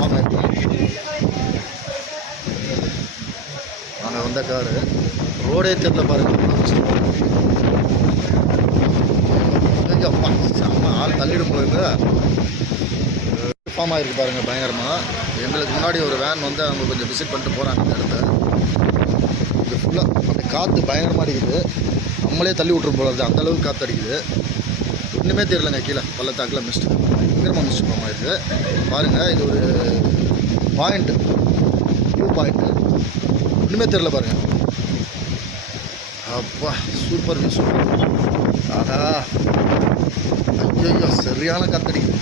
Form ஆகிருக்கும். நாங்கள் வந்த காரு ரோடே தெரியல பாருங்கள். அப்பா செம்ம ஆள் தள்ளிடும் போல இருக்கு. ஃபார்ம் ஆகிருக்கு பாருங்கள் பயங்கரமாக. எங்களுக்கு முன்னாடி ஒரு வேன் வந்து அவங்க கொஞ்சம் விசிட் பண்ணிட்டு போகிறாங்க அந்த இடத்த. இது ஃபுல்லாக அந்த காற்று பயங்கரமாக அடிக்குது. நம்மளே தள்ளி விட்ரும் போல இருக்குது, அந்தளவுக்கு காற்று அடிக்குது. ஒன்றுமே தெரியலங்க. கீழே பள்ளத்தாக்கில் மிஸ்ட் பயங்கரமாக மிஸ்ட் ஃபார்ம் ஆகிருக்கு பாருங்கள். இது ஒரு பாயிண்ட்டு, வியூ பாயிண்ட்டு. ஒன்றுமே தெரியல பாருங்கள். அப்பா சூப்பர் வியூ, சூப்பர். ஆஹா ஐயோ சரியான காற்றடிக்குது.